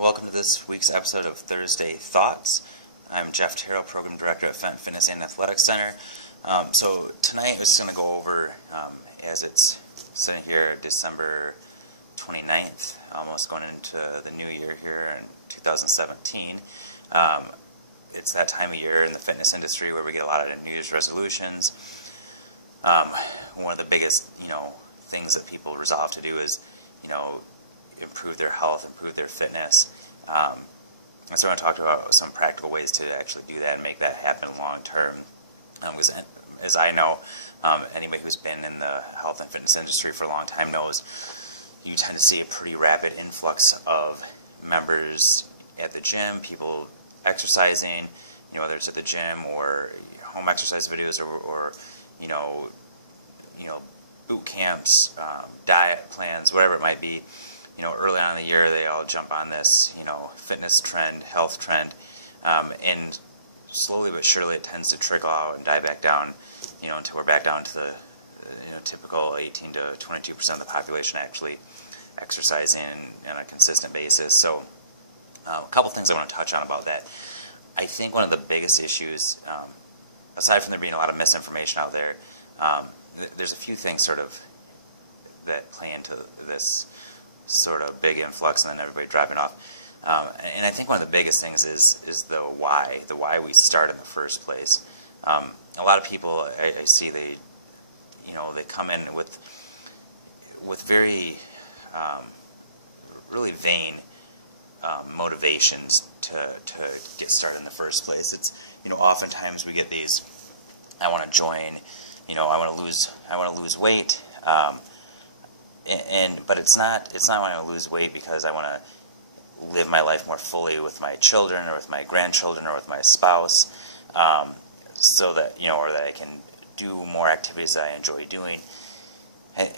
Welcome to this week's episode of Thursday Thoughts. I'm Jeff Terrell, Program Director at Fenton Fitness and Athletics Center. So tonight I'm just going to go over, as it's sitting here December 29th, almost going into the new year here in 2017. It's that time of year in the fitness industry where we get a lot of New Year's resolutions. One of the biggest, things that people resolve to do is, improve their health, improve their fitness. And so I want to talk about some practical ways to actually do that and make that happen long term. Because as I know, anybody who's been in the health and fitness industry for a long time knows you tend to see a pretty rapid influx of members at the gym, people exercising, whether it's at the gym or home exercise videos or boot camps, diet plans, whatever it might be. Early on in the year, they all jump on this, fitness trend, health trend, and slowly but surely it tends to trickle out and die back down, until we're back down to the typical 18 to 22% of the population actually exercising on a consistent basis. So a couple things I want to touch on about that. I think one of the biggest issues, aside from there being a lot of misinformation out there, there's a few things sort of that play into this sort of big influx and then everybody dropping off. And I think one of the biggest things is the why we start in the first place. A lot of people I see, they come in with very really vain motivations to get started in the first place. It's oftentimes we get these, I want to join, I want to lose weight. But it's not when I lose weight because I want to live my life more fully with my children or with my grandchildren or with my spouse, so that or that I can do more activities that I enjoy doing. And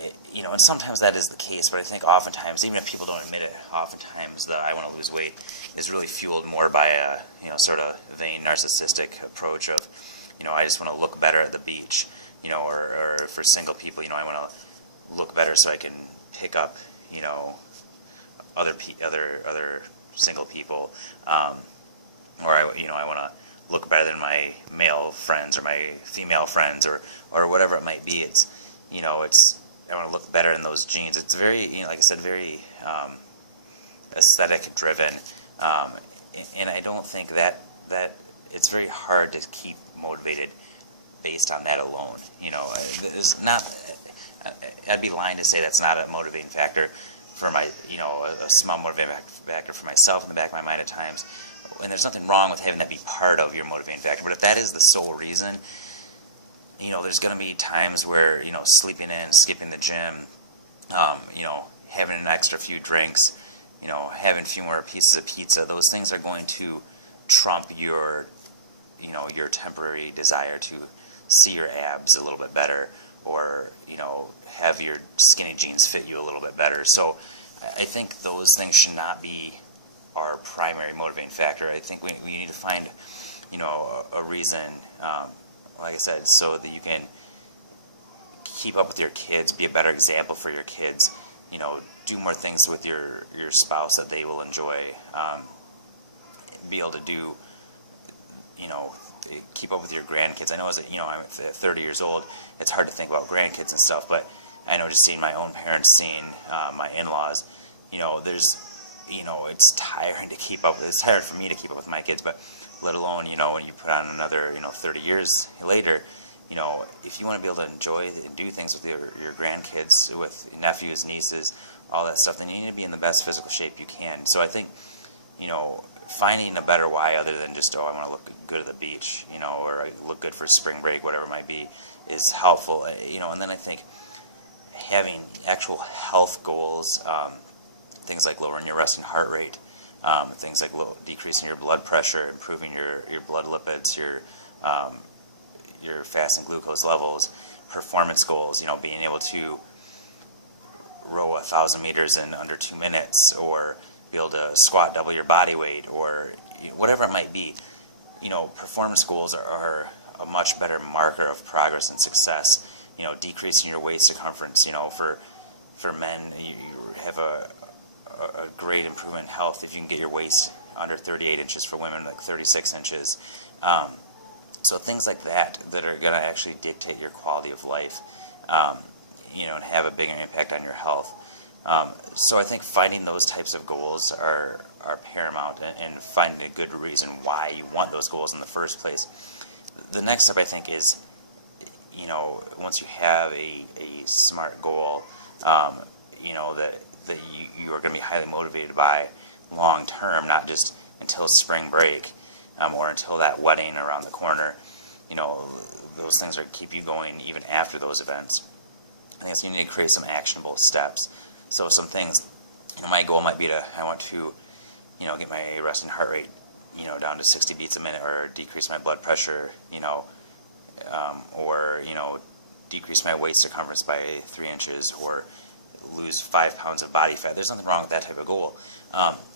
sometimes that is the case, but I think oftentimes, even if people don't admit it, oftentimes the I want to lose weight is really fueled more by a sort of vain narcissistic approach of I just want to look better at the beach, or for single people, I want to look better so I can pick up, other single people, or I want to look better than my male friends or my female friends or whatever it might be. It's I want to look better in those jeans. It's very like I said, very aesthetic driven, and I don't think that it's very hard to keep motivated based on that alone. It's not. I'd be lying to say that's not a motivating factor for my, a small motivating factor for myself in the back of my mind at times. And there's nothing wrong with having that be part of your motivating factor. But if that is the sole reason, there's going to be times where, sleeping in, skipping the gym, having an extra few drinks, having a few more pieces of pizza, those things are going to trump your, your temporary desire to see your abs a little bit better, or have your skinny jeans fit you a little bit better. So I think those things should not be our primary motivating factor. I think we need to find a reason, like I said, so that you can keep up with your kids, be a better example for your kids, do more things with your spouse that they will enjoy, be able to do, keep up with your grandkids. I know as I'm 30 years old, it's hard to think about grandkids and stuff, but I know just seeing my own parents, seeing my in-laws, there's, it's tiring to keep up with. It's tired for me to keep up with my kids, but let alone, when you put on another, 30 years later, if you want to be able to enjoy and do things with your grandkids, with nephews, nieces, all that stuff, then you need to be in the best physical shape you can. So I think, finding a better why other than just, I want to look good at the beach, or I look good for spring break, whatever it might be, is helpful. And then I think having actual health goals, things like lowering your resting heart rate, things like decreasing your blood pressure, improving your blood lipids, your fasting glucose levels, performance goals, being able to row 1,000 meters in under 2 minutes, or be able to squat double your body weight, or whatever it might be. Performance goals are a much better marker of progress and success. Decreasing your waist circumference. For men, you have a great improvement improvement in health if you can get your waist under 38 inches, for women like 36 inches. So things like that are going to actually dictate your quality of life, and have a bigger impact on your health. So I think finding those types of goals are paramount, and finding a good reason why you want those goals in the first place. The next step, I think, is, once you have a smart goal, that you are going to be highly motivated by long term, not just until spring break, or until that wedding around the corner. Those things are keep you going even after those events. I think so you need to create some actionable steps. So some things, my goal might be I want to, get my resting heart rate, down to 60 beats a minute, or decrease my blood pressure, or, decrease my waist circumference by 3 inches, or lose 5 pounds of body fat. There's nothing wrong with that type of goal.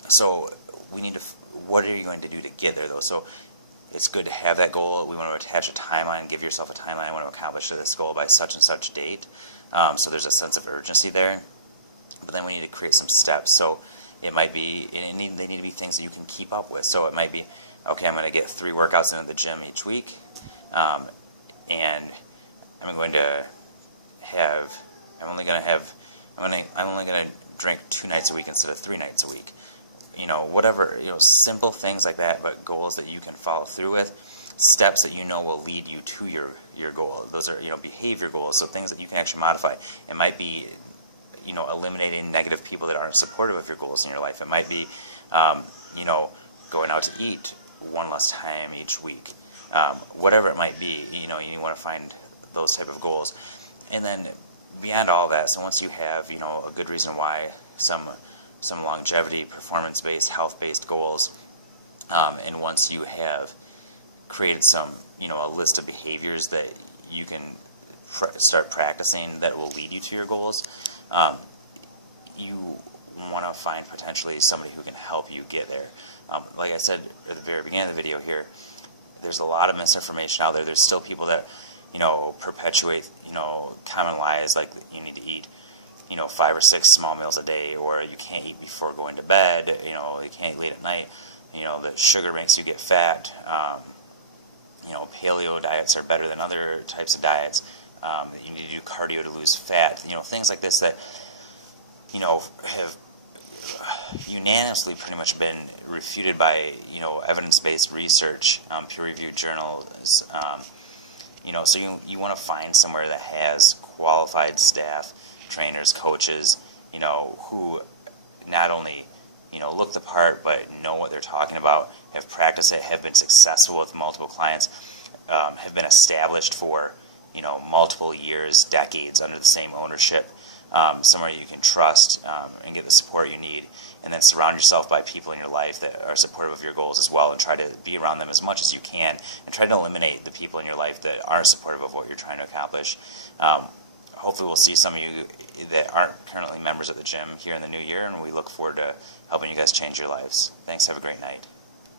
So we need to, what are you going to do to get there, though? So it's good to have that goal. We want to attach a timeline, give yourself a timeline. I want to accomplish this goal by such and such date. So there's a sense of urgency there. But then we need to create some steps. So it might be, they need to be things that you can keep up with. So it might be, okay, I'm going to get 3 workouts into the gym each week, and I'm only going to drink 2 nights a week instead of 3 nights a week. Whatever, simple things like that, but goals that you can follow through with, steps that will lead you to your goal. Those are, behavior goals, so things that you can actually modify. It might be, eliminating negative people that aren't supportive of your goals in your life. It might be, going out to eat 1 less time each week. Whatever it might be, you want to find those type of goals. And then beyond all that, so once you have, a good reason why, some longevity, performance-based, health-based goals, and once you have created some, a list of behaviors that you can start practicing that will lead you to your goals, you want to find potentially somebody who can help you get there. Like I said at the very beginning of the video here, there's a lot of misinformation out there. There's still people that, perpetuate, common lies like you need to eat, 5 or 6 small meals a day, or you can't eat before going to bed, you can't eat late at night, that sugar makes you get fat, paleo diets are better than other types of diets, that you need to do cardio to lose fat, things like this that, have unanimously pretty much been refuted by, evidence-based research, peer-reviewed journals, so you want to find somewhere that has qualified staff, trainers, coaches, who not only, look the part, but know what they're talking about, have practiced it, have been successful with multiple clients, have been established for, multiple years, decades under the same ownership, somewhere you can trust and get the support you need, and then surround yourself by people in your life that are supportive of your goals as well, and try to be around them as much as you can, and try to eliminate the people in your life that aren't supportive of what you're trying to accomplish. Hopefully we'll see some of you that aren't currently members of the gym here in the new year, and we look forward to helping you guys change your lives. Thanks, have a great night.